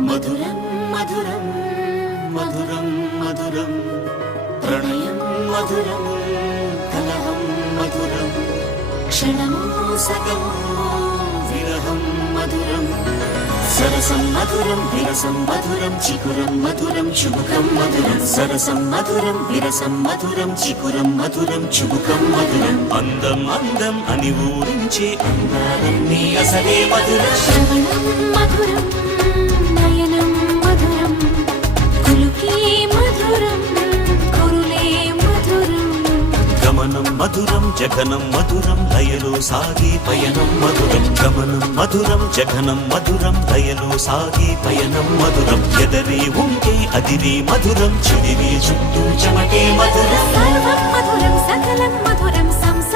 మధురం మధురం మధురం మధురం ప్రణయం మధురం కలహం మధురం క్షణమో సగమో విరహం మధురం సరసం మధురం విరసం మధురం చికురం మధురం చుబుకం మధురం సరసం మధురం విరసం మధురం చికురం మధురం చుబుకం మధురం అందం అందం అని ఊరించే అందాలన్నీ అసలే మధురం శ్రవణం మధురం నయనం మధురం కులుకే మధురం కురులే మధురం గమనం మధురం జగనం మధురం లయలో సాగే పయనం మధురం గమనం మధురం జగనం మధురం లయలో సాగే పయనం మధురం ఎదరే ఉంటే అదిరే మధురం చెదిరే చుట్టూ చెమటే మధురం సర్వం మధురం సకలం మధురం